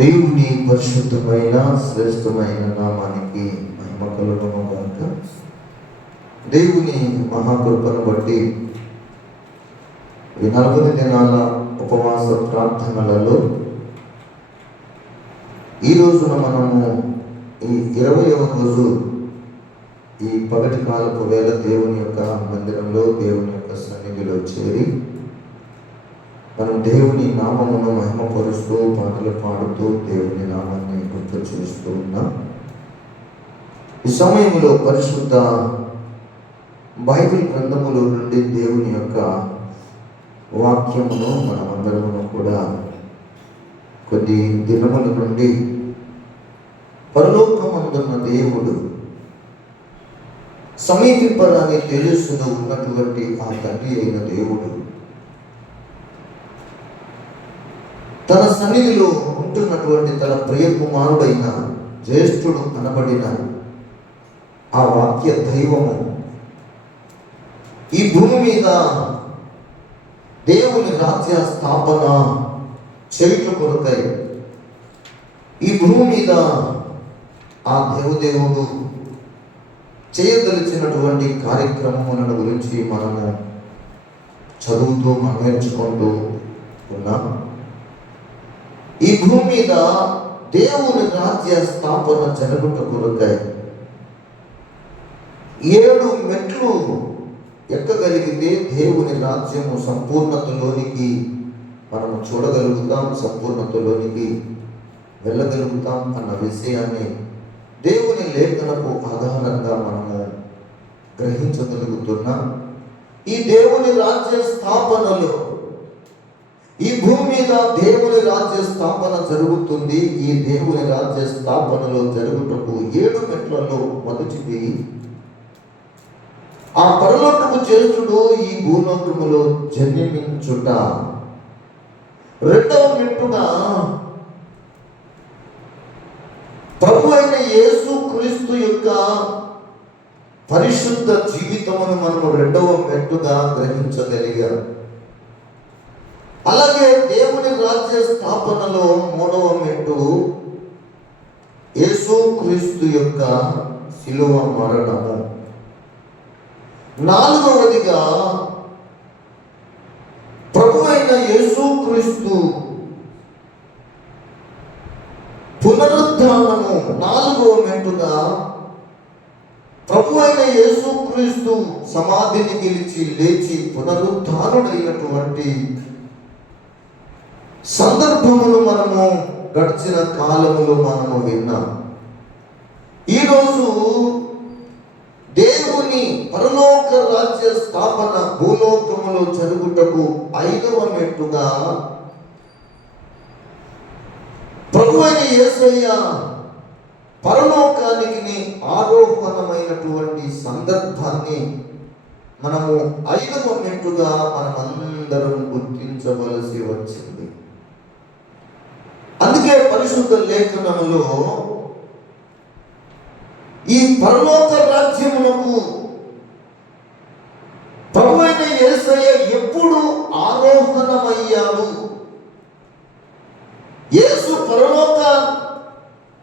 దేవుని పరిశుద్ధమైన శ్రేష్టమైన నామానికి మహిమ కలుగును గాక. దేవుని మహాకృపను బట్టి ఈ 40 దినాల ఉపవాస ప్రార్థనలలో ఈ రోజున మనము ఈ 20వ రోజు ఈ పగటి కాలపు వేళ దేవుని యొక్క మందిరంలో దేవుని యొక్క సన్నిధిలో చేరి మనం దేవుని నామమును మహిమపరుస్తూ పాటలు పాడుతూ దేవుని నామాన్ని గుర్తు చేస్తూ ఉన్నాం. ఈ సమయంలో పరిశుద్ధ బైబిల్ గ్రంథములో నుండి దేవుని యొక్క వాక్యమును మనమందరము కూడా కొద్ది దినముల నుండి పరలోకమందున్న దేవుడు సమీపింపరాని తెలుసును ఉన్నటువంటి ఆ తండ్రి అయిన దేవుడు తన సన్నిధిలో ఉంటున్నటువంటి తన ప్రియ కుమారుడైన జ్యేష్ఠుడు అనబడిన ఆ వాక్య దైవము ఈ భూమి మీద దేవుని రాజ్య స్థాపన చేయుట కొరకై ఈ భూమి మీద ఆ దేవదేవుడు చేయదలిచినటువంటి కార్యక్రమములను గురించి మనము చదువుతూ మనం నేర్చుకుంటూ ఉన్నాం. ఈ భూమి మీద దేవుని రాజ్య స్థాపన జరుగుట కొరకై 7 మెట్లు ఎక్కగలిగితే దేవుని రాజ్యము సంపూర్ణతలోనికి మనము చూడగలుగుతాం, సంపూర్ణతలోనికి వెళ్ళగలుగుతాం అన్న విషయాన్ని దేవుని లేఖనపు ఆధారంగా మనము గ్రహించగలుగుతున్నాం. ఈ దేవుని రాజ్య స్థాపనలో ఈ భూమి మీద దేవుని రాజ్య స్థాపన జరుగుతుంది. ఈ దేవుని రాజ్య స్థాపనలో జరుగుటకు 7 మెట్లలో మొదటిది ఆ పరలోకపు జ్యేష్ఠుడు ఈ భూలోకములో జన్మించుట. 2వ మెట్టుగా ప్రభు అయిన యేసు క్రీస్తు యొక్క పరిశుద్ధ జీవితమును మనము 2వ మెట్టుగా గ్రహించగలిగాం. అలాగే దేవుని రాజ్య స్థాపనలో 3వ మెట్టు యేసు క్రీస్తు యొక్క శిలువ మరణము. 4వదిగా ప్రభు అయిన యేసు క్రీస్తు పునరుద్ధానము. 4వ మెట్టుగా ప్రభు అయిన యేసు క్రీస్తు సమాధిని గెలిచి లేచి పునరుద్ధానుడైనటువంటి సందర్భమును మనము గడిచిన కాలములో మనము విన్నాం. ఈరోజు దేవుని పరలోక రాజ్య స్థాపన భూలోకములో జరుగుటకు 5వ మెట్టుగా ప్రభు అయిన యేసయ్య పరలోకానికి ఆరోహణమైనటువంటి సందర్భాన్ని మనము 5వ మెట్టుగా మనమందరం గుర్తించవలసి వచ్చింది. అందుకే పరిశుద్ధ లేఖనములో ఈ పరలోక రాజ్యమునకు ప్రభు అయిన యేసయ్య ఎప్పుడు ఆరోహణమయ్యాడు, యేసు పరలోక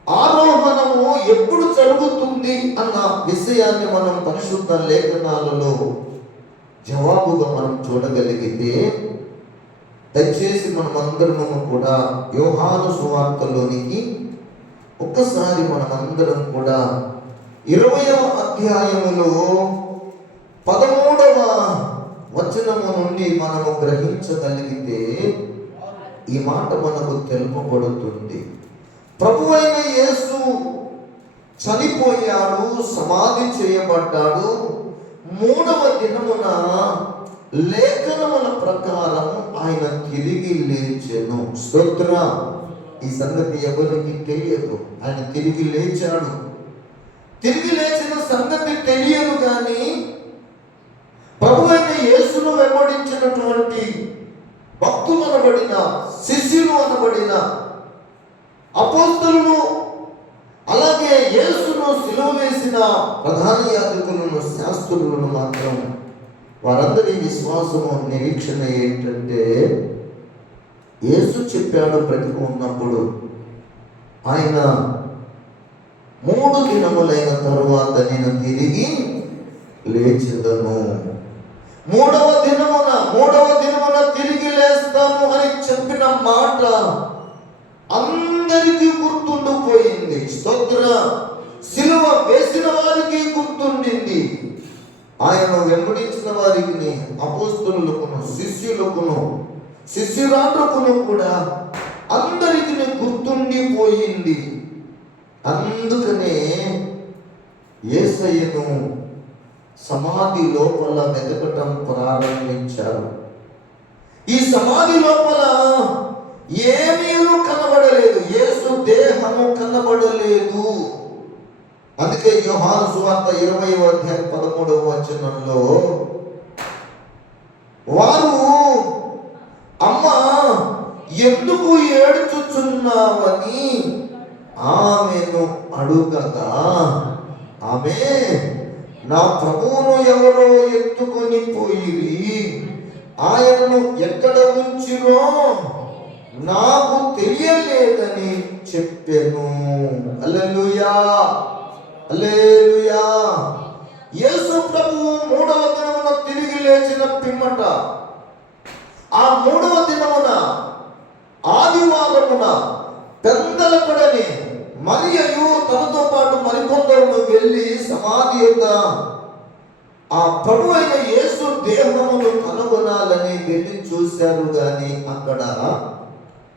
ఆరోహణము ఎప్పుడు జరుగుతుంది అన్న విషయాన్ని మనం పరిశుద్ధ లేఖనాలలో జవాబుగా మనం చూడగలిగితే, దయచేసి మనమందరము కూడా యోహాను సువార్తలోనికి ఒక్కసారి మనమందరం కూడా 20వ అధ్యాయములో 13వ వచనము నుండి మనము గ్రహించగలిగితే ఈ మాట మనకు తెలుపబడుతుంది. ప్రభు అయిన యేసు చనిపోయాడు, సమాధి చేయబడ్డాడు. 3వ దినమున లేఖనముల ప్రకారం ఆయన తిరిగి లేచెను. స్తోత్ర. ఈ సంగతి ఎవరికి తెలియదు. ఆయన తిరిగి లేచాడు. తిరిగి లేచిన సంగతి తెలియదు కానీ ప్రభు అయిన యేసును వెంబడించినటువంటి భక్తులు అనబడిన, శిష్యులు అనబడిన అపోస్తలులు, అలాగే యేసును సిలువ వేసిన ప్రధాన యాజకులను, శాస్త్రులను మాత్రం వారందరి విశ్వాసము నిరీక్షణ ఏంటంటే యేసు చెప్పాడు బ్రతికి ఉన్నప్పుడు ఆయన 3 దినములైన తరువాత నేను తిరిగి లేచెదను, మూడవ దినమున తిరిగి లేస్తాను అని చెప్పిన మాట అందరికీ గుర్తుండిపోయింది. స్తోత్ర. సిలువ వేసిన వారికి గుర్తుండింది, ఆయన వెంబడించిన వారికి, అపోస్తలులకును, శిష్యురాండ్రకును కూడా అందరికీ గుర్తుండిపోయింది. అందుకనే యేసయ్యను సమాధి లోపల వెతకటం ప్రారంభించారు. ఈ సమాధి లోపల ఏమీ కనబడలేదు, యేసు దేహము కనబడలేదు. అందుకే యోహాను సువార్త 20వ అధ్యాయం 13వ వచనంలో వారు, అమ్మా ఎందుకు ఏడుచుచున్నావని ఆమెను అడుగగా, ఆమె నా ప్రభువును ఎవరో ఎత్తుకొని పోయిరి, ఆయనను ఎక్కడ ఉంచిరో నాకు తెలియలేదని చెప్పెను. హల్లెలూయా, హల్లెలూయా. యేసు ప్రభువు 3వ దినమున తిరిగి లేచిన పిమ్మట, ఆ 3వ దినమున ఆదివారమున పెందలపడని మరియయు తనతో పాటు మరికొందరు వెళ్ళి సమాధి యొక్క ఆ ప్రభు అయిన యేసు దేహమును కనుగొనాలని వెళ్ళి చూశారు. కానీ అక్కడ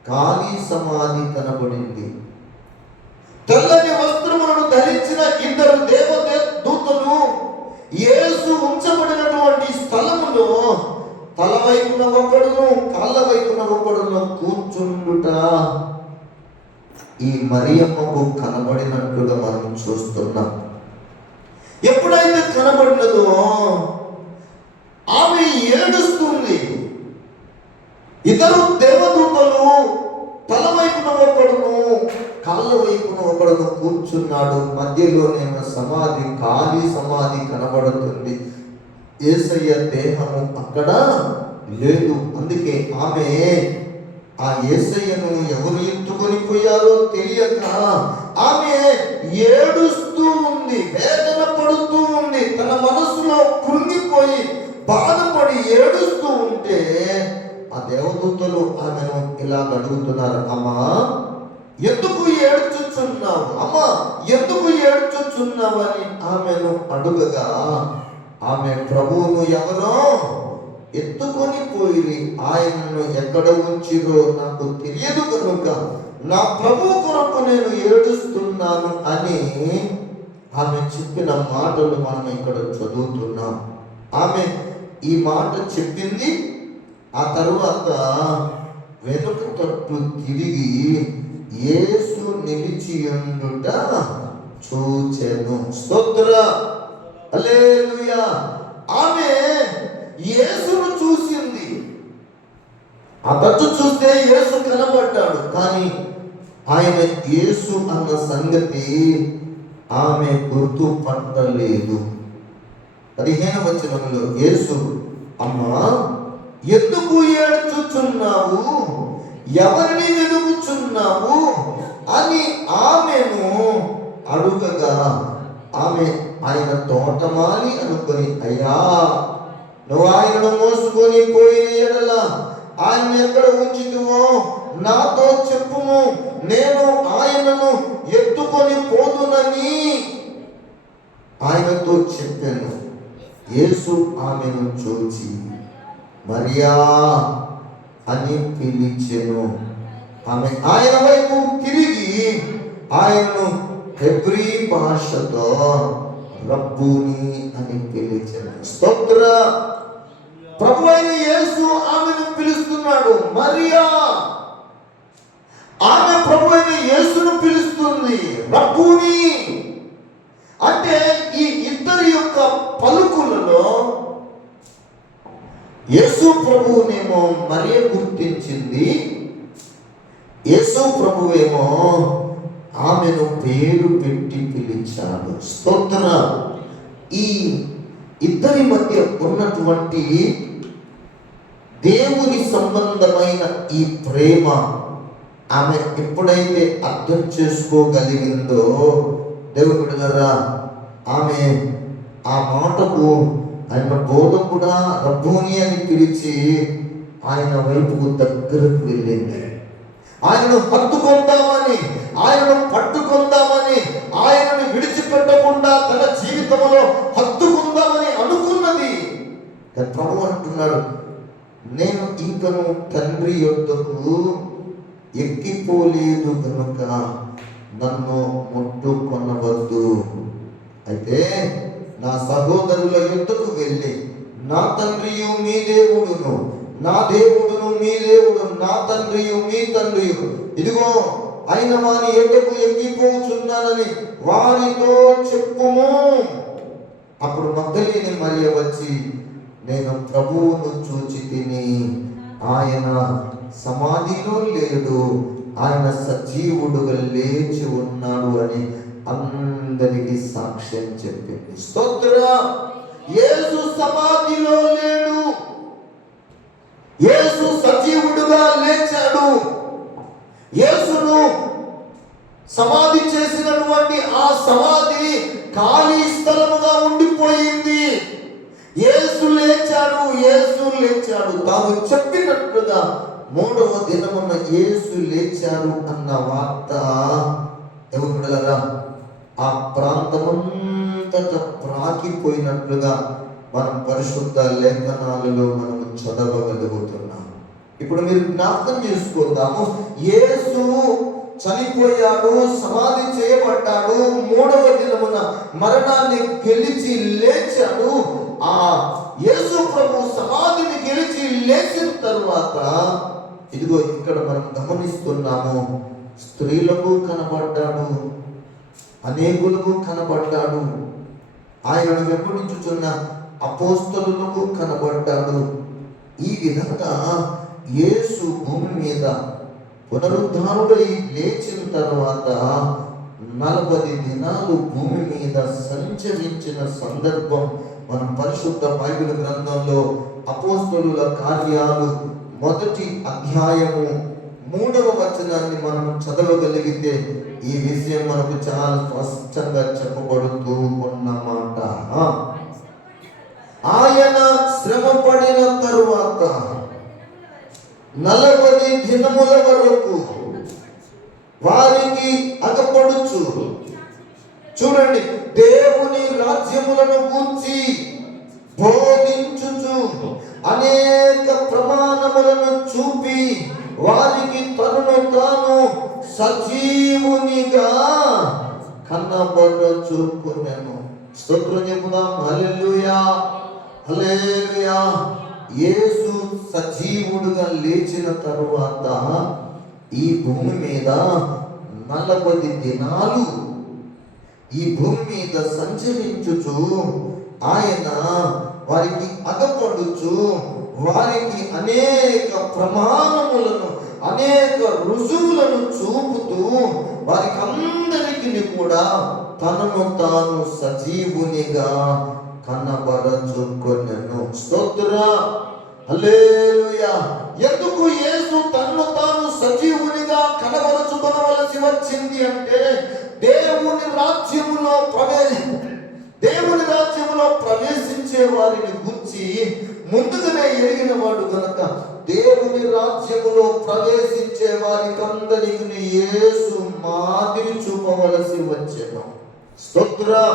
ఖాళీ సమాధి కనబడింది. తెల్లని వస్త్రములను ధరించిన 2 దేవదూతలు యేసు ఉంచబడినటువంటి స్థలములో తల వైపున ఒకడును కాళ్ళ వైపున ఒకడును కూర్చుండుట ఈ మరియమ్మకు కనబడినట్లుగా మనం చూస్తున్నాం. ఎప్పుడైతే కనబడినదో ఆమె ఏడుస్తుంది. 2 దేవదూతలు తల వైపున ఒకడును కాళ్ళ వైపున ఒకడును కూర్చున్నాడు. మధ్యలోనేమో సమాధి, ఖాళీ సమాధి కనబడుతుంది. యేసయ్య దేహము అక్కడ లేదు. అందుకే ఆమె ఆ యేసయ్యను ఎవరు ఎత్తుకొని పోయారో తెలియక ఆమె ఏడుస్తూ ఉంది, వేదన పడుతూ ఉంది. తన మనసులో కృంగిపోయి బాధపడి ఏడుస్తూ ఉంటే ఆ దేవదూతలు ఆమెను ఇలా అడుగుతున్నారు, అమ్మా ఎందుకు ఏడ్చుచున్నావు, అమ్మా ఎందుకు ఏడ్చుచున్నావు అని ఆమెను అడుగగా, ఆమె ప్రభువును ఎవరో ఎత్తుకొని పోయి ఆయనను ఎక్కడ ఉంచిరో నాకు తెలియదు కనుక నా ప్రభు కొరకు నేను ఏడుస్తున్నాను అని ఆమె చెప్పిన మాటలు మనం ఇక్కడ చదువుతున్నాం. ఆమె ఈ మాట చెప్పింది. ఆ తరువాత వెనుక తట్టు తిరిగి యేసు నిలిచియుండుట చూచెను. స్తోత్ర, హల్లెలూయా. ఆమె యేసును చూసింది. ఆ తట్టు చూస్తే యేసు కనబడ్డాడు, కానీ ఆయన యేసు అన్న సంగతి ఆమె గుర్తుపట్టలేదు. 15వ వచనంలో యేసు, అమ్మా ఎందుకు ఏడ్చుచున్నావు, ఎవరిని వెలుగుచున్నావు అని ఆమెను అడుగగా, ఆమె ఆయన తోటమాలి అనుకొని, అయ్యా నువ్వు ఆయనను మోసుకొని పోయిన ఎడల ఆయన ఎక్కడ ఉంచితువో నాతో చెప్పుము, నేను ఆయనను ఎత్తుకొని పోదునని ఆయనతో చెప్పాను. యేసు ఆమెను చూచి మరియా అని పిలిచెను. ఆమె ఆయన వైపు తిరిగి ఆయనను హెబ్రీ భాషతో రబ్బూని అని పిలిచెను. స్తోత్ర. ప్రభు అయిన యేసు ఆమెను పిలుస్తున్నాడు, మరియా. ఆమె ప్రభు అయిన యేసును పిలుస్తుంది, రబ్బూని. అంటే ఈ ఇద్దరి యొక్క పలుకులలో యేసు ప్రభువునేమో మరియ గుర్తించింది, యేసు ప్రభువేమో ఆమెను పేరు పెట్టి పిలిచాడు. స్తోత్ర. ఈ ఇద్దరి మధ్య ఉన్నటువంటి దేవుని సంబంధమైన ఈ ప్రేమ ఆమె ఎప్పుడైతే అర్థం చేసుకోగలిగిందో దేవుని బిడ్డలారా, ఆమె ఆ మాటకు ఆయన బోధకుడా రబ్బూని అని పిలిచి ఆయన వైపుకు దగ్గరకు వెళ్ళింది. ఆయనను హత్తుకుందామని, ఆయనను పట్టుకుందామని, ఆయనను విడిచిపెట్టకుండా తన జీవితంలో హత్తుకుందామని అనుకున్నది. ప్రభు అంటున్నాడు, నేను ఇంకను తండ్రి యొద్దకు ఎక్కిపోలేదు కనుక నన్ను ముట్టుకొనవద్దు. అయితే నా సహోదరుల యొద్దకు వెళ్ళి, నా తండ్రియు మీ దేవుడును, నా దేవుడును మీ దేవుడు, నా తండ్రియు మీ తండ్రియు, ఇదిగో ఆయన వారి యొద్దకు ఎక్కిపోచున్నానని వారితో చెప్పుము. అప్పుడు మగ్దలేని మరియ వచ్చి, నేను ప్రభువును చూచి తిని, ఆయన సమాధిలో లేడు, ఆయన సజీవుడుగా లేచి ఉన్నాడు అని అందరికీ సాక్ష్యం చెప్పింది. స్తోత్రం. యేసు సమాధిలో లేడు, యేసు సజీవుడుగా లేచాడు. యేసును సమాధి చేసినటువంటి ఆ సమాధి ఖాళీ స్థలముగా ఉండిపోయింది. యేసు లేచాడు, యేసు లేచాడు. తాను చెప్పినట్లుగా 3వ దినమున యేసు లేచాడు అన్న వార్త ఎవరు బిడ్డలారా ఆ ప్రాంతమంతటా ప్రాకిపోయినట్లుగా మనం పరిశుద్ధ లేఖనాలలో మనం చదవగలుగుతున్నాం. ఇప్పుడు మీరు జ్ఞాపకం చేసుకుందాము, యేసు చనిపోయాడు, సమాధి చేయబడ్డాడు, 3వ దినమున మరణాన్ని గెలిచి లేచాడు. ఆ యేసు ప్రభు సమాధిని గెలిచి లేచిన తరువాత ఇదిగో ఇక్కడ మనం గమనిస్తున్నాము, స్త్రీలకు కనబడ్డాడు, అనేకులకు కనబడ్డాడు, ఆయనను వెంబడించుచున్న అపోస్తలులకు కనబడ్డాడు. ఈ విధంగా యేసు భూమి మీద పునరుద్ధానుడై లేచిన తర్వాత 40 దినాలు భూమి మీద సంచరించిన సందర్భం మనం పరిశుద్ధ బైబిల్ గ్రంథంలో అపోస్తలుల కార్యాలు 1వ అధ్యాయము 3వ వచనాన్ని మనం చదవగలిగితే ఈ విషయం మనకు చాలా స్పష్టంగా చెప్పబడుతూ ఉన్నమాట. ఆయన శ్రమ పడిన తరువాత 40 దినముల వరకు వారికి అగపడుచు, చూడండి, దేవుని రాజ్యములను గూర్చి బోధించుచు అనేక ప్రమాణములను చూపి వారికి తనను తాను సజీవునిగా కనబరచుకొనెను. స్తోత్రం చెప్పుదాం. హల్లెలూయా, హల్లెలూయా. యేసు సజీవుడుగా లేచిన తరువాత ఈ భూమి మీద 40 దినాలు ఈ భూమి మీద సంచరించుచు ఆయన వారికి అగపడుచు వారికి అనేక ప్రమాణములను అనేక రుజువులను చూపుతూ వారికి అందరికీ కూడా తనను తాను సజీవునిగా కనబరచుకొనెను. స్తోత్రం. హల్లెలూయా. ఎందుకు యేసు తనను తాను సజీవునిగా కనబరచుకొనవలసి వచ్చింది అంటే దేవుని రాజ్యములో ప్రవేశించే వారిని గురించి ముందుగానే ఎరిగిన వాడు గనక దేవుని రాజ్యములో ప్రవేశించే వారికందరికీ యేసు మాదిరి చూపవలసి వచ్చెను. స్తోత్రం.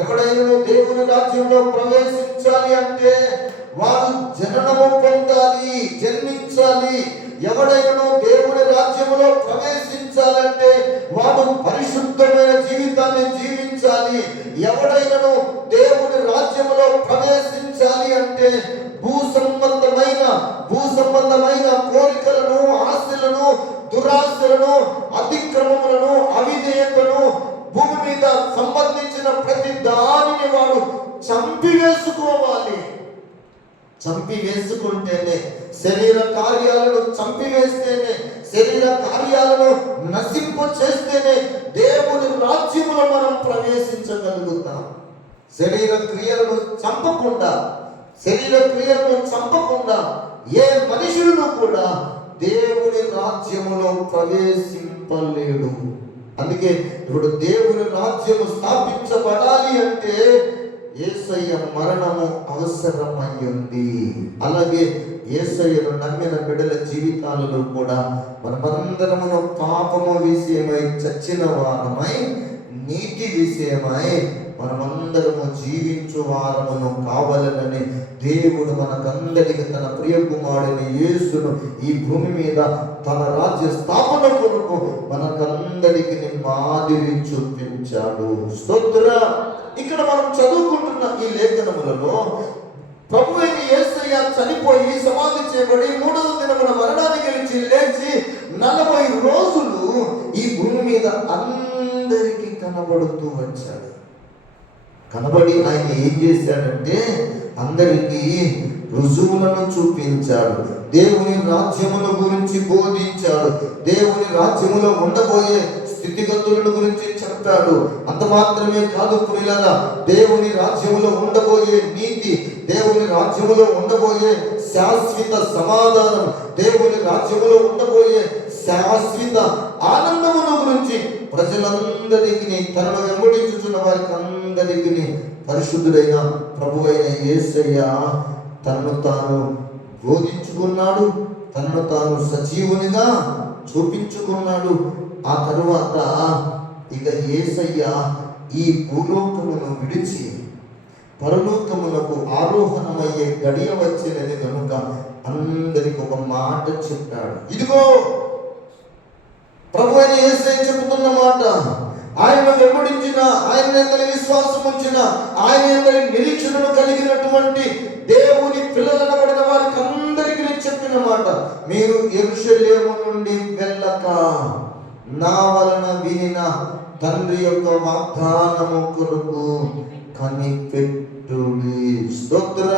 ఎవడైనా దేవుని రాజ్యంలో ప్రవేశించాలి అంటే వారు జననము పొందాలి, జన్మించాలి. ఎవడైనా దేవుని రాజ్యములో ప్రవేశించాలంటే వాడు పరిశుద్ధమైన జీవితాన్ని జీవించాలి. ఎవడైనా దేవుని రాజ్యములో ప్రవేశించాలి అంటే భూ సంబంధమైన కోరికలను, ఆశలను, దురాశలను, అతిక్రమములను, అవిధేయతను, భూమి మీద సంబంధించిన ప్రతి దానిని వాడు చంపివేసుకోవాలి. చంపివేసుకుంటేనే, శరీర కార్యాలను చంపివేస్తేనే, శరీర కార్యాలను నశింపు చేస్తేనే దేవుని రాజ్యములో మనం ప్రవేశించగలుగుతాం. శరీర క్రియలను చంపకుండా ఏ మనుషులను కూడా దేవుని రాజ్యములో ప్రవేశింపలేడు. అందుకే ఇప్పుడు దేవుని రాజ్యము స్థాపించబడాలి అంటే యేసయ్య మరణము అవసరమైంది. అలాగే యేసయ్యను నమ్మిన బిడ్డల జీవితాలలో కూడా మనమందరమును పాపము విషయమై చచ్చిన వారమై, నీతి విషయమై మనమందరము జీవించు వారమును కావాలని దేవుడు మనకందరికి తన ప్రియ కుమారుని యేసును ఈ భూమి మీద తన రాజ్య స్థాపన కొరకు మనకందరికి మాదిరి చూపించాడు. స్తోత్ర. ఇక్కడ మనం చదువుకుంటున్న ఈ లేఖనములలో ప్రభువైన యేసయ్య చనిపోయి సమాధి చేయబడి 3వ దినమున మరణాన్ని గెలిచి లేచి 40 రోజులు ఈ భూమి మీద అందరికీ కనబడుతూ వచ్చాడు. కనబడి ఆయన ఏం చేశాడంటే అందరికీ రుజువులను చూపించాడు. దేవుని రాజ్యముల గురించి బోధించాడు. దేవుని రాజ్యములో ఉండబోయే స్థితిగతులను గురించి చెప్పాడు. అంత మాత్రమే కాదు ప్రియులారా, దేవుని రాజ్యములో ఉండబోయే నీతి, దేవుని రాజ్యములో ఉండబోయే శాశ్వత సమాధానం, దేవుని రాజ్యములో ఉండబోయే శాశ్వత ఆనందముల గురించి ప్రజలందరికీ, తనను వెంబడించుచున్న వారికి అందరికీ పరిశుద్ధుడైన ప్రభువైన యేసయ్య తనను తాను బోధించుకున్నాడు. తనను తాను సజీవునిగా చూపించుకున్నాడు. ఆ తరువాత ఇక యేసయ్య ఈ భూలోకమును విడిచి పరలోకమునకు ఆరోహణమయ్యే గడియ వచ్చినది కనుక అందరికి ఒక మాట చెప్పాడు. ఇదిగో ప్రభు అయిన యేసయ్య చెబుతున్న మాట, ఆయన వెంబడించిన, ఆయన ఎందరి విశ్వాసం ఉంచిన, ఆయన ఎందరి నిరీక్షణను కలిగినటువంటి దేవుని పిల్లలనబడిన వారికి అందరికీ చెప్పిన మాట, మీరు యెరూషలేము నుండి వెళ్ళక నా వలన వినిన తండ్రి యొక్క వాగ్దానము కొరకు కనిపెట్టుడి. స్తోత్ర.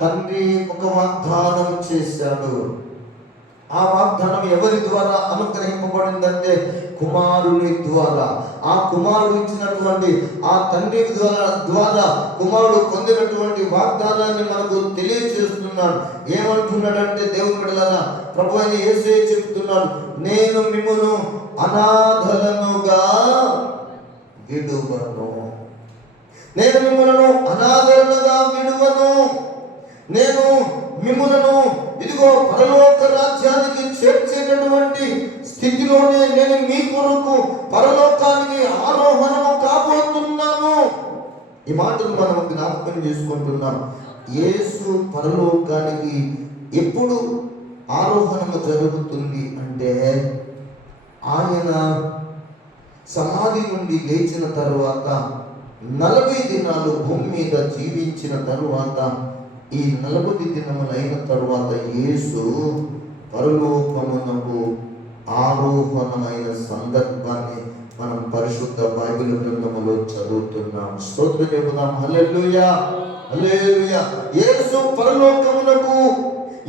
తండ్రి ఒక వాగ్దానం చేశాడు. ఆ వాగ్దానం ఎవరి ద్వారా అనుగ్రహింపబడిందంటే కుమారుని ద్వారా. ఆ కుమారుడు ఇచ్చినటువంటి ఆ తండ్రి ద్వారా కుమారుడు పొందినటువంటి వాగ్దానాన్ని మనకు తెలియజేస్తున్నాడు. ఏమంటున్నాడంటే దేవుని బిడ్డలారా, ప్రభువైన యేసయ్య చెప్తున్నాడు, నేను మిమ్మును అనాథలనుగా విడువను. నేను మిమ్ములను అనాథలనుగా విడువను. నేను మిమ్ములను ఇదిగో పరలోక రాజ్యానికి చేర్చేటటువంటి స్థితిలోనే నేను మీ కొరకు పరలోకానికి ఆరోహణము కాబోతున్నాను. ఈ మాటలు మనం జ్ఞాపకం చేసుకుంటున్నాం. యేసు పరలోకానికి ఎప్పుడు ఆరోహణము జరుగుతుంది అంటే ఆయన సమాధి నుండి లేచిన తరువాత 40 దినాలు భూమి మీద జీవించిన తరువాత, ఈ 40 దినములైన తరువాత యేసు పరలోకమునకు ఆరోహణమైన సందర్భాన్ని మనం పరిశుద్ధ బైబిల్ గ్రంథములో చదువుతున్నాం. స్తోత్రం చెబుదాం. హల్లెలూయా, హల్లెలూయా. యేసు పరలోకమునకు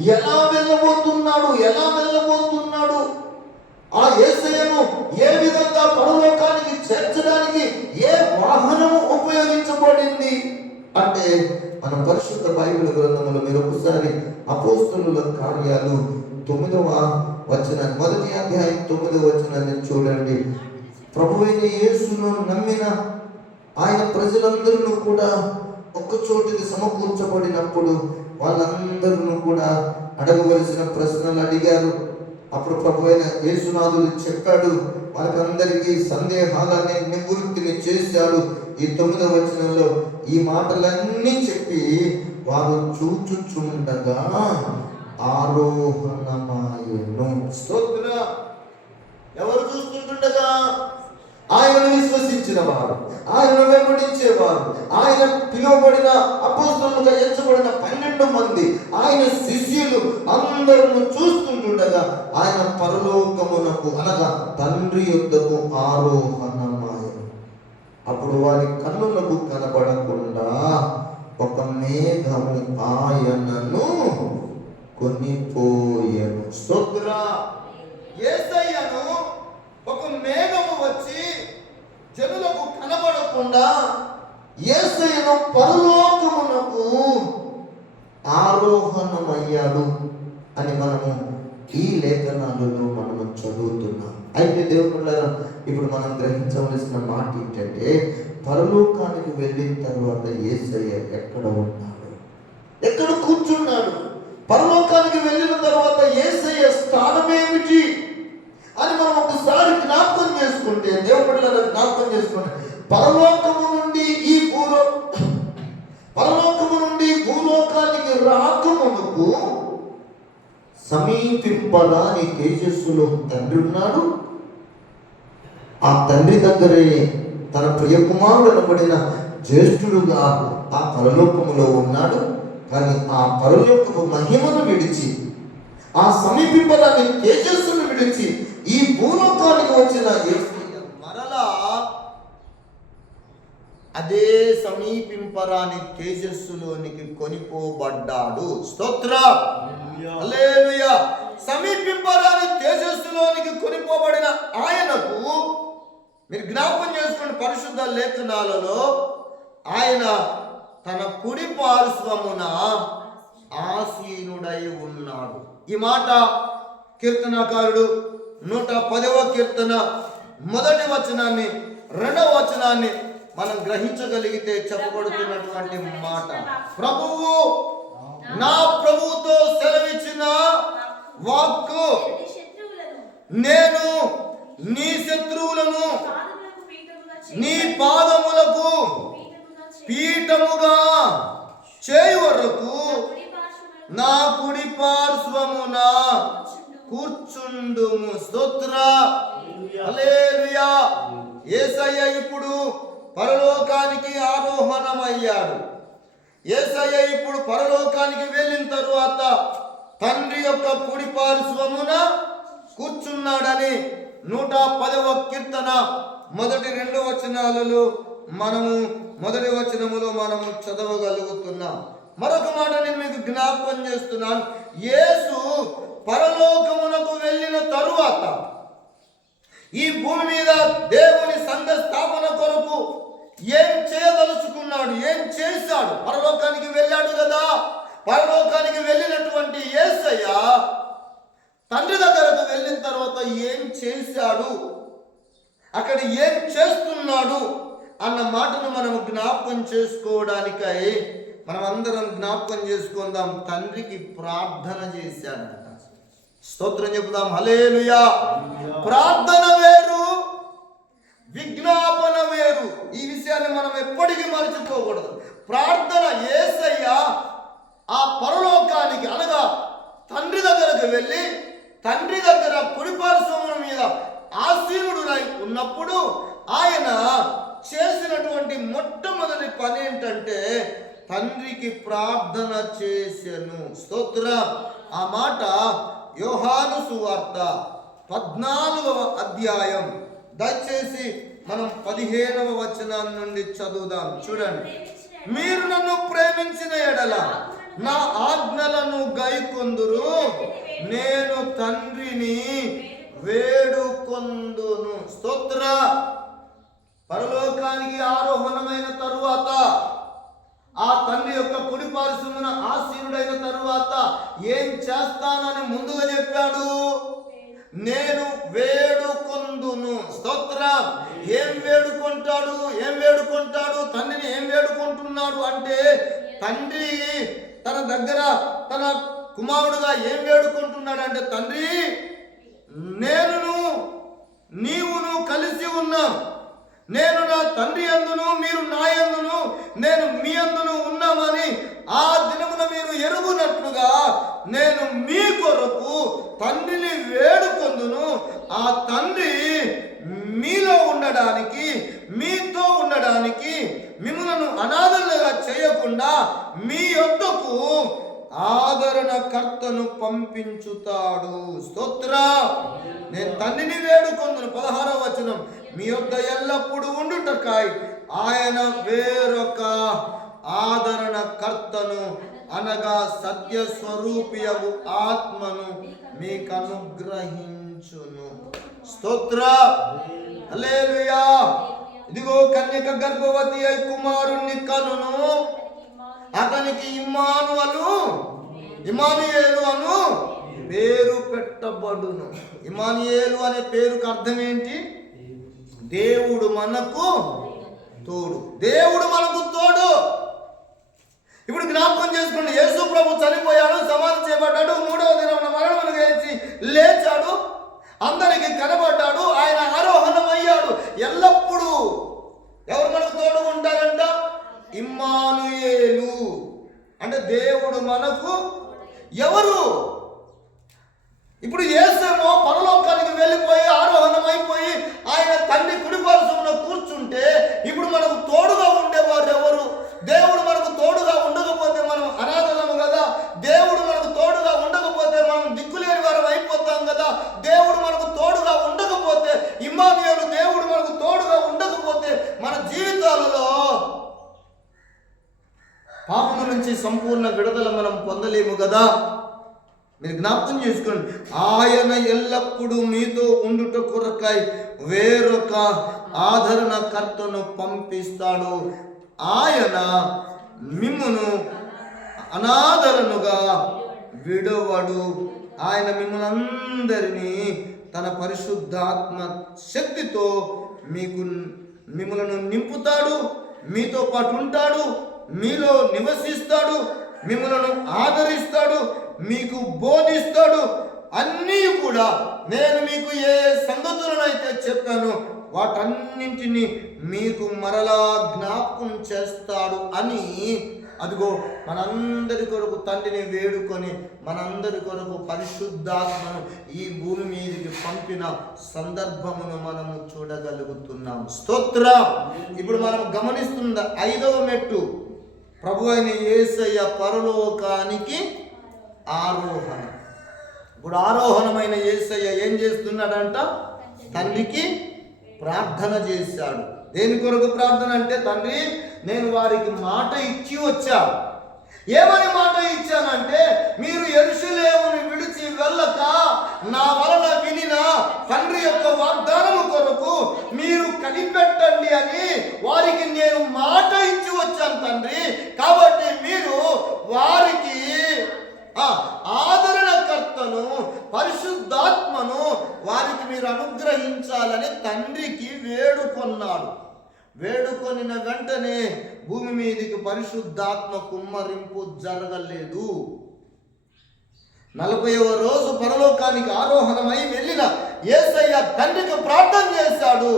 ఎలా వెళ్ళబోతున్నాడు? ఆ యేసయ్యను ఏ విధంగా పరలోకానికి చేర్చడానికి ఏ వాహనము ఉపయోగించబడింది అంటే మన పరిశుద్ధ బైబిల్ గ్రంథంలో మీరు ఒకసారి అపోస్తలుల కార్యాలు 9వ వచనాన్ని, 1వ అధ్యాయం 9వ వచనాన్ని చూడండి. ప్రభువైన యేసును నమ్మిన ఆయన ప్రజలందరూ కూడా ఒక్క చోటికి సమకూర్చబడినప్పుడు వాళ్ళందరూ కూడా అడగవలసిన ప్రశ్నలు అడిగారు. అప్పుడు ప్రభువైన యేసునాథుడు చెప్పాడు, వాళ్ళకందరికీ సందేహాలన్నీ నివృత్తిని చేశాడు. ఈ 9వ వచనంలో ఈ మాటలన్నీ చెప్పి వారు చూచుచుండగా ఆరోహణమాయెను. స్తోత్ర. ఎవరు చూస్తుండగా? ఆయనను విశ్వసించిన వారు, ఆయనను వెంబడించేవారు, ఆయన పిలువబడిన అపోస్తలులుగా ఎంచబడిన 12 మంది ఆయన శిష్యులు అందరూ చూస్తుండగా ఆయన పరలోకమునకు అనగా తండ్రి యొద్దకు ఆరోహణమాయెను. అప్పుడు వారి కన్నులకు కనబడకుండా ఒక మేఘము ఆయనను కొనిపోయెను. స్తోత్ర. యేసయ్యను ఒక మేఘము వచ్చి జనులకు కనబడకుండా యేసయ్యను పరలోకమునకు ఆరోహణమయ్యాడు అని మనము ఈ లేఖనాలలో మనము చదువుతున్నాం. అయితే దేవుళ్ళ ఇప్పుడు మనం గ్రహించవలసిన మాట ఏంటంటే, పరలోకానికి వెళ్ళిన తర్వాత యేసయ్య ఎక్కడ ఉన్నాడు, ఎక్కడ కూర్చున్నాడు, పరలోకానికి వెళ్ళిన తర్వాత యేసయ్య స్థానం ఏమిటి అని మనం ఒకసారి జ్ఞాపకం చేసుకుంటే, దేవుళ్ళ జ్ఞాపకం చేసుకుంటే, పరలోకము నుండి భూలోకానికి రాకమునకు సమీపింపరాని తేజస్సులో తండ్రి ఉన్నాడు. ఆ తండ్రి దగ్గరే తన ప్రియకుమారుడు అనబడిన జ్యేష్ఠుడుగా ఆ పరలోకములో ఉన్నాడు. కానీ ఆ పరలోకపు మహిమను విడిచి, ఆ సమీపింపరాని తేజస్సును విడిచి ఈ భూలోకానికి వచ్చిన యేసయ్య మరలా అదే సమీపింపరాని తేజస్సులోనికి కొనిపోబడ్డాడు. స్తోత్రం, హల్లెలూయా. సమీపింపరాని తేజస్సులోనికి కొనిపోబడిన ఆయనకు మీరు జ్ఞాపకం చేసుకోండి, పరిశుద్ధ లేఖనాలలో ఆయన తన కుడి పార్శ్వమున ఆసీనుడై ఉన్నాడు. ఈ మాట కీర్తనకారుడు 110వ కీర్తన 1వ వచనాన్ని 2వ వచనాన్ని మనం గ్రహించగలిగితే చెప్పబడుతున్నటువంటి మాట, ప్రభువు నా ప్రభువుతో సెలవిచ్చిన వాక్కు, నేను నీ శత్రువులను నీ పాదములకు పీఠముగా చేయు వరకు నా కుడి పార్శ్వమున కూర్చుండుము. స్తోత్ర, హల్లెలూయా. యేసయ్య ఇప్పుడు పరలోకానికి ఆరోహణమయ్యాడు. యేసయ్య ఇప్పుడు పరలోకానికి వెళ్ళిన తరువాత తండ్రి యొక్క కుడి పార్శ్వమున కూర్చున్నాడని 110వ కీర్తన 1-2 వచనాలలో మనము 1వ వచనములో మనము చదవగలుగుతున్నాం. మరొక మాట నేను మీకు జ్ఞాపకం చేస్తున్నాను. యేసు పరలోకమునకు వెళ్ళిన తరువాత ఈ భూమి మీద దేవుని సంఘ స్థాపన కొరకు ఏం చేయదలుచుకున్నాడు, ఏం చేశాడు? పరలోకానికి వెళ్ళాడు కదా. పరలోకానికి వెళ్ళినటువంటి యేసయ్య తండ్రి దగ్గరకు వెళ్ళిన తర్వాత ఏం చేశాడు, అక్కడ ఏం చేస్తున్నాడు అన్న మాటను మనం జ్ఞాపకం చేసుకోవడానికై మనం అందరం జ్ఞాపకం చేసుకుందాం. తండ్రికి ప్రార్థన చేశాడంట. స్తోత్రం చెప్దాం, హల్లెలూయా. ప్రార్థన వేరు, విజ్ఞాపన వేరు. ఈ విషయాన్ని మనం ఎప్పటికీ మర్చిపోకూడదు. ప్రార్థన, యేసయ్య ఆ పరలోకానికి అనగా తండ్రి దగ్గరకు వెళ్ళి తండ్రి దగ్గర కుడిపార్శ్వముల మీద ఆసీనుడునై ఉన్నప్పుడు ఆయన చేసినటువంటి మొట్టమొదటి పని ఏంటంటే తండ్రికి ప్రార్థన చేసెను. స్తోత్రం. ఆ మాట యోహాను సువార్త 14వ అధ్యాయం, దయచేసి మనం 15వ వచనం నుండి చదువుదాం. చూడండి, మీరు నన్ను ప్రేమించిన ఎడల నా ఆజ్ఞలను గైకొందురు, నేను తండ్రిని వేడుకొందును. స్తోత్ర. పరలోకానికి ఆరోహణమైన తరువాత ఆ తండ్రి యొక్క కుడి పార్శ్వమున ఆసీనుడైన తరువాత ఏం చేస్తానని ముందుగా చెప్పాడు? నేను వేడుకొందును. స్తోత్రం. ఏం వేడుకుంటాడు? తండ్రిని ఏం వేడుకుంటున్నాడు అంటే, తండ్రి తన దగ్గర తన కుమారుడుగా ఏం వేడుకుంటున్నాడు అంటే, తండ్రి నేనును నీవును కలిసి ఉన్నాం, నేను నా తండ్రి యందును మీరు నా యందును నేను మీ యందును ఉన్నామని ఆ దినమున మీరు ఎరుగునట్లుగా నేను మీ కొరకు తండ్రిని వేడుకొందును. ఆ తండ్రి మీలో ఉండడానికి, మీతో ఉండడానికి, మిమ్మల్ని అనాథలుగా చేయకుండా మీ యొద్దకు ఆదరణకర్తను పంపించుతాడు. స్తోత్ర. నేను తండ్రిని వేడుకొందును. 16వ వచనం, మీ యొద్ద ఎల్లప్పుడూ ఉండుటకై ఆయన వేరొక ఆదరణకర్తను అనగా సత్య స్వరూపియగు ఆత్మను మీకు అనుగ్రహించును. స్తోత్ర, హల్లెలూయా. ఇదిగో కన్యక గర్భవతి అయి కుమారుణ్ణి కనును, అతనికి ఇమ్మానుయేలు అను పేరు పెట్టబడును. ఇమ్మానుయేలు అనే పేరుకు అర్థం ఏంటి? దేవుడు మనకు తోడు. దేవుడు మనకు తోడు. ఇప్పుడు జ్ఞాపకం చేసుకోండి, యేసు ప్రభు చనిపోయాడు, సమాధి చేయబడ్డాడు, 3వ దినమున మరణమును గెలిచి లేచాడు, అందరికి కనబడ్డాడు, ఆయన ఆరోహణమయ్యాడు. ఎల్లప్పుడూ ఎవరు మనకు తోడు ఉంటారంట? ఇమ్మానుయేలు అంటే దేవుడు మనకు ఎవరు? ఇప్పుడు యేసేమో పరలోకానికి వెళ్ళిపోయి ఆరోహణం అయిపోయి ఆయన తండ్రి కుడిపార్శ్వమున కూర్చుంటే ఇప్పుడు మనకు తోడుగా ఉండేవారు ఎవరు? దేవుడు మనకు తోడుగా ఉండకపోతే మనం అనాథలము కదా. దేవుడు మనకు తోడుగా ఉండకపోతే మనం దిక్కులేని వారం అయిపోతాం కదా. దేవుడు మనకు తోడుగా ఉండకపోతే, ఇమ్మానుయేలు దేవుడు మనకు తోడుగా ఉండకపోతే మన జీవితాలలో పాపము నుంచి సంపూర్ణ విడుదల మనం పొందలేము కదా. మీరు జ్ఞాపకం చేసుకోండి, ఆయన ఎల్లప్పుడూ మీతో ఉండుట కొరకై వేరొక ఆదరణకర్తను పంపిస్తాడు. ఆయన మిమ్మును అనాదరణుగా విడవడు. ఆయన మిమ్మల్ని తన పరిశుద్ధాత్మ శక్తితో మిమ్మలను నింపుతాడు, మీతో పాటు ఉంటాడు, మీలో నివసిస్తాడు, మిమ్మలను ఆదరిస్తాడు, మీకు బోధిస్తాడు. అన్నీ కూడా నేను మీకు ఏ సంగతులను అయితే చెప్పానో వాటన్నింటినీ మీకు మరలా జ్ఞాపకం చేస్తాడు అని, అదిగో మనందరి కొరకు తండ్రిని వేడుకొని మనందరి కొరకు పరిశుద్ధాత్మను ఈ భూమి మీదకి పంపిన సందర్భమును మనము చూడగలుగుతున్నాం. స్తోత్రం. ఇప్పుడు మనం గమనిస్తున్న 5వ మెట్టు, ప్రభు అయిన యేసయ్య పరలోకానికి ఆరోహణ. ఇప్పుడు ఆరోహణమైన యేసయ్య ఏం చేస్తున్నాడంట? తండ్రికి ప్రార్థన చేశాడు. దేని కొరకు ప్రార్థన అంటే, తండ్రి నేను వారికి మాట ఇచ్చి వచ్చా. ఏమని మాట ఇచ్చానంటే, మీరు యెరూషలేమును విడిచి వెళ్ళక నా వలన వినిన తండ్రి యొక్క వాగ్దానము కొరకు మీరు కనిపెట్టండి అని వారికి నేను మాట ఇచ్చి వచ్చాను తండ్రి. కాబట్టి మీరు వారికి ఆదరణకర్తను, పరిశుద్ధాత్మను వారికి మీరు అనుగ్రహించాలని తండ్రికి వేడుకొన్నాడు. వేడుకొనిన వెంటనే భూమి మీదకి పరిశుద్ధాత్మ కుమ్మరింపు జరగలేదు. 40వ రోజు పరలోకానికి ఆరోహణమై వెళ్ళిన యేసయ్య తండ్రికి ప్రార్థన చేశాడు,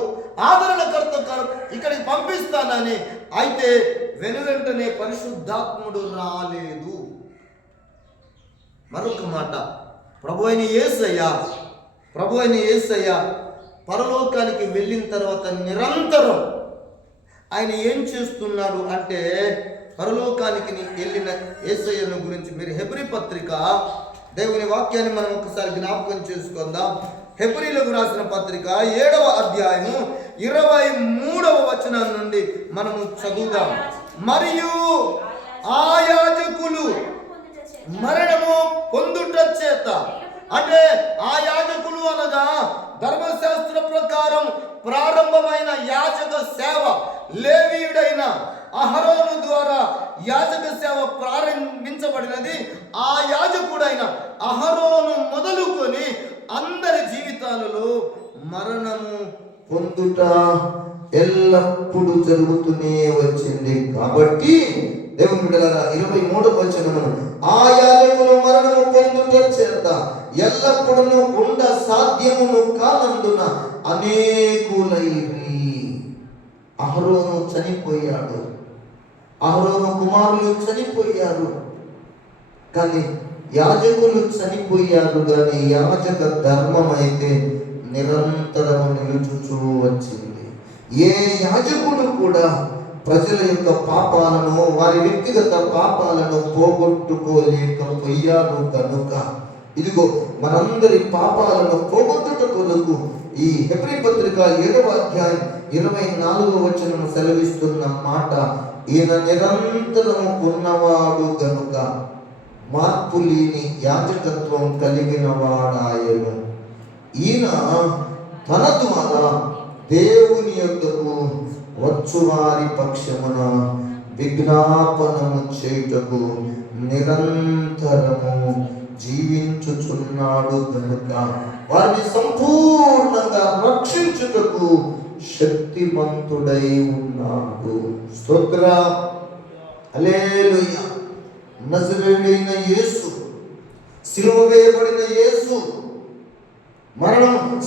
ఆదరణకర్త ఇక్కడికి పంపిస్తానని. అయితే వెనువెంటనే పరిశుద్ధాత్ముడు రాలేదు. మరొక మాట, ప్రభు అయిన యేసయ్య పరలోకానికి వెళ్ళిన తర్వాత నిరంతరం ఆయన ఏం చేస్తున్నాడు అంటే, పరలోకానికి వెళ్ళిన యేసయ్యను గురించి మీరు హెబ్రీ పత్రిక దేవుని వాక్యాన్ని మనం ఒకసారి జ్ఞాపకం చేసుకుందాం. హెబ్రీలకు రాసిన పత్రిక 7వ అధ్యాయము 23వ వచనం నుండి మనము చదువుదాం. మరియు ఆ యాజకులు మరణము పొందుట చేత, అంటే ఆ యాజకులు అనగా ధర్మశాస్త్ర ప్రకారం ప్రారంభమైన యాజక సేవ, లేవీయుడైన అహరోను ద్వారా యాజక సేవ ప్రారంభించబడినది. ఆ యాజకుడైన అహరోను మొదలుకొని అందరి జీవితాలలో మరణము పొందుట ఎల్లప్పుడూ జరుగుతూనే వచ్చింది. కాబట్టి దేవుని బిడ్డలారా 23వ వచనము, ఆ యాజకులు మరణము పొందుట చేత ఎల్లప్పుడూ ఉండ సాధ్యమును కానందున అనేకులైరి. అహరోను చనిపోయాడు, అహరోను కుమారులు చనిపోయారు, కానీ యాజకులు చనిపోయారు. కానీ యాజక ధర్మం అయితే నిరంతరము నిలుచుచూ వచ్చింది. ఏ యాజకుడు కూడా ప్రజల యొక్క పాపాలను, వారి వ్యక్తిగత పాపాలను పోగొట్టుకోలేకపోయారు. కనుక ఇదిగో మనందరి పాపాలను పోగొట్టుట కొరకు ఈ హెబ్రీ పత్రిక 7వ అధ్యాయం 24వ వచనం సెలవిస్తున్న మాట, ఈయన నిరంతరము ఉన్నవాడు గనుక మార్పు లేని యాజకత్వం కలిగిన వాడాయను. ఈయన తన ద్వారా దేవుని యొద్దకు వచ్చువారి పక్షమున విజ్ఞాపనము చేయుటకు నిరంతరము జీవించుచున్నాడు గనుక వారిని సంపూర్ణంగా రక్షించుటకు శక్తిమంతుడై ఉన్నాడు. స్తోత్ర, హల్లెలూయా. నజరేయుడైన యేసు, సిలువ వేయబడిన యేసు,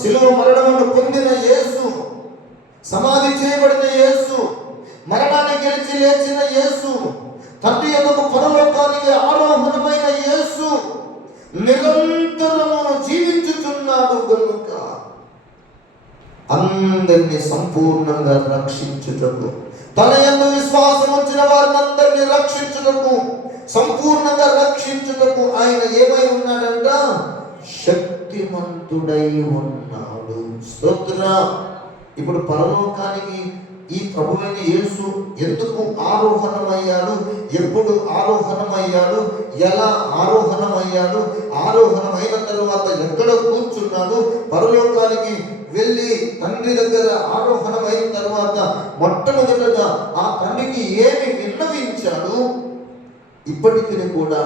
సిలువ మరణమును పొందిన యేసు, సమాధి చేయబడిన యేసు, మరణాన్ని గెలిచి లేచిన యేసు, తండ్రి యొక్క పరలోకానికి ఆరోహణమైన యేసు నిరంతరము జీవించుచున్నాడు గనుక అందరినీ సంపూర్ణంగా రక్షించుటకు, తన యందు విశ్వాసం వచ్చిన వారిని అందరినీ రక్షించుటకు, సంపూర్ణంగా రక్షించుటకు ఆయన ఏమై ఉన్నాడంట? శక్తిమంతుడై ఉన్నాడు. స్తోత్ర. ఇప్పుడు పరలోకానికి ఈ ప్రభువైన యేసు ఎందుకు ఆరోహణమయ్యాడు? ఎప్పుడు ఆరోహణమయ్యాడు? ఎలా ఆరోహణమయ్యాడు? ఆరోహణమైన తరువాత ఎక్కడ కూర్చున్నాడు? పరలోకానికి వెళ్ళి తండ్రి దగ్గర ఆరోహణమైన తర్వాత మొట్టమొదటగా ఆ తండ్రికి ఏమి విన్నవించాడు? ఇప్పటికీ కూడా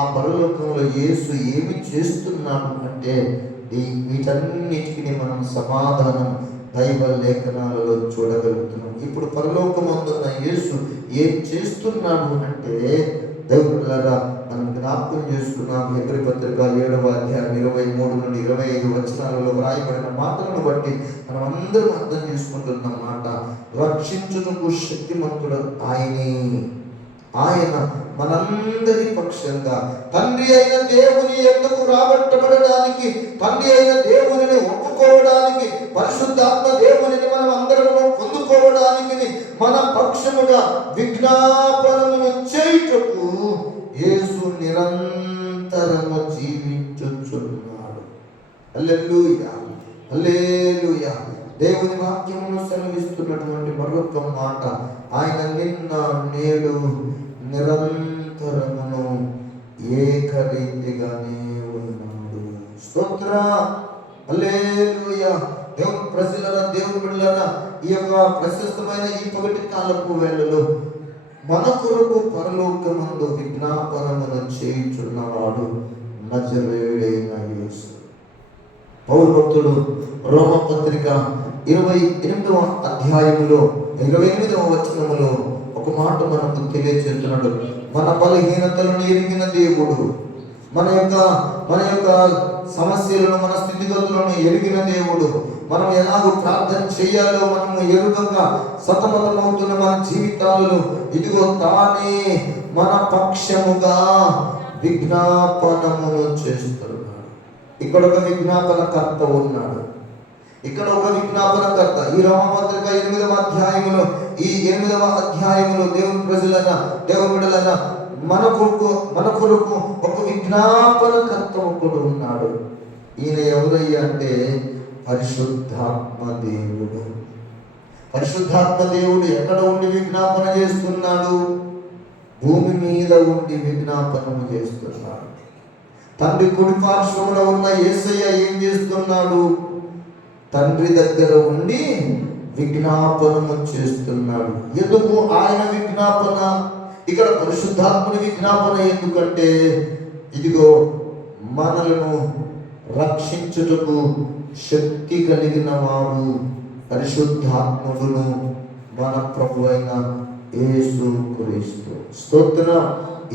ఆ పరలోకంలో యేసు ఏమి చేస్తున్నాడు అంటే వీటన్నిటికీ మనం సమాధానం దైవ లేఖనాలలో చూడగలుగుతున్నాం. ఇప్పుడు పరలోకమందున్న యేసు ఏం చేస్తున్నాడు అంటే దేవుళ్ళారా మనం జ్ఞాపకం చేసుకున్నాం. హెబ్రీ పత్రిక 7వ అధ్యాయం 23 నుండి 25 వచనాలలో వ్రాయబడిన మాటలను బట్టి మనం అందరం అర్థం చేసుకుంటున్న మాట, రక్షించుటకు శక్తిమంతుడు ఆయనే. ఆయన మనందరి పక్షంగా తండ్రి అయిన దేవుని యొద్దకు రాబట్టబడడానికి, తండ్రి అయిన దేవునిని ఒప్పుకోవడానికి, పరిశుద్ధాత్మ దేవునిని మనం అందరము పొందుకోవడానికి మన పక్షముగా విజ్ఞాపనమును చేయుటకు యేసు నిరంతరము జీవించుచున్నాడు. హల్లెలూయా, హల్లెలూయా. దేవుని వాక్యమును సెలవిస్తున్నటువంటి మరొక మాట, ఆయన నిన్న నేడు నిరంతరమును ఏకరీతిగానే ఉన్నాడు. స్తోత్ర, హల్లెలూయా. దేవుని ప్రజలరా, దేవుని బిడ్డలారా, ఈ యొక్క ప్రశస్తమైన ఈ పగటి కాలపు వేళలో మన కొరకు పరలోకమందు విజ్ఞాపనమును చేయుచున్నవాడు నజరేయుడైన యేసు. పౌలు భక్తుడు రోమపత్రిక 28వ అధ్యాయములో 28వ వచనములో ఒక మాట మనకు తెలియజేస్తున్నాడు. మన బలహీనతలను ఎరిగిన దేవుడు, మన యొక్క సమస్యలను, మన స్థితిగతులను ఎరిగిన దేవుడు, మనం ఎలాగో ప్రార్థన చేయాలో మనము ఎరుగగా సతమతమవుతున్న మన జీవితాలలో ఇదిగో తానే మన పక్షముగా విజ్ఞాపనమును చేస్తున్నాడు. ఇక్కడ ఒక విజ్ఞాపనకర్త ఉన్నాడు. ఇక్కడ ఒక విజ్ఞాపనకర్త. ఈ రోమపత్రిక 8వ అధ్యాయములో దేవుని ప్రజలైన, దేవుని బిడ్డలైన మన కొరకు ఒక విజ్ఞాపనకర్త ఒకడు ఉన్నాడు. ఈయన ఎవరయ్యా అంటే పరిశుద్ధాత్మ దేవుడు. పరిశుద్ధాత్మ దేవుడు ఎక్కడ ఉండి విజ్ఞాపన చేస్తున్నాడు? భూమి మీద ఉండి విజ్ఞాపనము చేస్తున్నాడు. తండ్రి కుడి పార్శ్వమున ఉన్న యేసయ్య ఏం చేస్తున్నాడు? తండ్రి దగ్గర ఉండి విజ్ఞాపనము చేస్తున్నాడు. ఎందుకు ఆయన విజ్ఞాపన? ఇక్కడ పరిశుద్ధాత్మని విజ్ఞాపన ఎందుకంటే ఇదిగో మనలను రక్షించుటకు శక్తి కలిగిన వాడు పరిశుద్ధాత్ముడును మన ప్రభువైన యేసు క్రీస్తు. స్తోత్రం.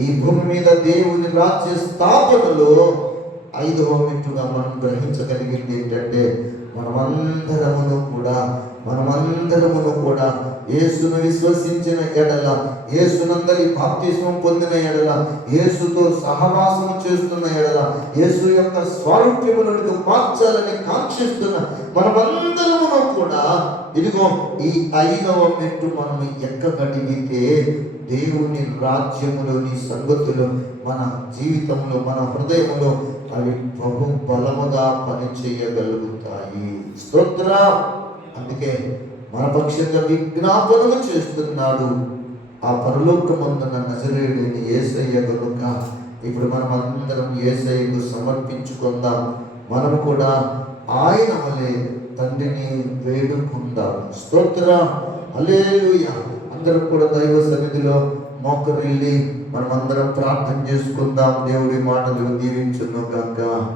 ఈ భూమి మీద దేవుని రాజ్య స్థాపనలో 5వ మెట్టుగా మనం గ్రహించగలిగింది ఏంటంటే మనమందరమును కూడా యేసును విశ్వసించిన ఎడల, యేసునందరి బాప్తిస్మం పొందిన ఎడల, యేసుతో సహవాసము చేస్తున్న ఎడల, యేసు యొక్క స్వారూప్యములను మార్చాలని కాంక్షిస్తున్న మనమందరమును కూడా ఇదిగో ఈ 5వ మెట్టు మనం ఎక్కగలిగితే దేవుని రాజ్యములోని సంగతులు మన జీవితంలో, మన హృదయంలో అవి బహు బలముగా పనిచేయగలుగుతాయి. స్తోత్ర. అందుకే మన పక్షంగా విజ్ఞాపనము చేస్తున్నాడు ఆ పరలోకమందున్న నజరేయుడైన యేసయ్య కనుక ఇప్పుడు మనం అందరం యేసయ్యకు సమర్పించుకుందాం. మనం కూడా ఆయన వలె తండ్రిని వేడుకుందాం. స్తోత్ర, హల్లెలూయా. అందరం కూడా దైవ సన్నిధిలో మోకరిల్లి మనమందరం ప్రార్థన చేసుకుందాం. దేవుడి మాటలు దీవించును గాక.